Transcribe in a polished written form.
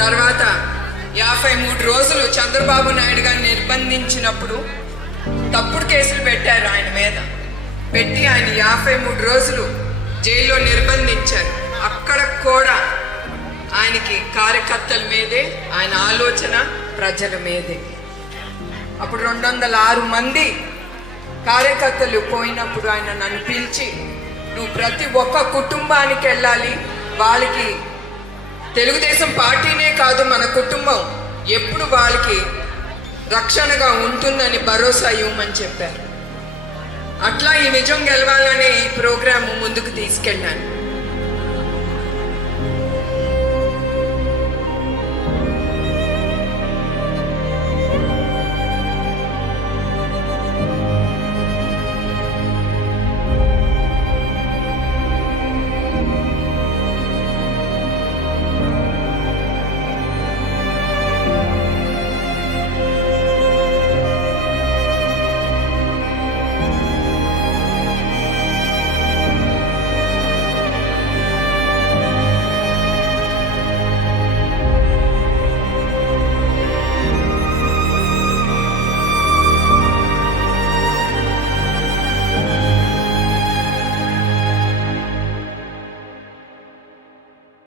తర్వాత 53 రోజులు చంద్రబాబు నాయుడు గారిని నిర్బంధించినప్పుడు తప్పుడు కేసులు పెట్టారు ఆయన మీద. పెట్టి ఆయన 53 రోజులు జైల్లో నిర్బంధించారు. అక్కడ కూడా ఆయనకి కార్యకర్తల మీదే, ఆయన ఆలోచన ప్రజల మీదే. అప్పుడు 206 మంది కార్యకర్తలు పోయినప్పుడు ఆయన నన్ను పిలిచి, నువ్వు ప్రతి ఒక్క కుటుంబానికి వెళ్ళాలి, వాళ్ళకి తెలుగుదేశం పార్టీనే కాదు మన కుటుంబం ఎప్పుడు వాళ్ళకి రక్షణగా ఉంటుందని భరోసా ఇవ్వమని చెప్పారు. అట్లా ఈ నిజం గెలవాలనే ఈ ప్రోగ్రాము ముందుకు తీసుకెళ్ళాను.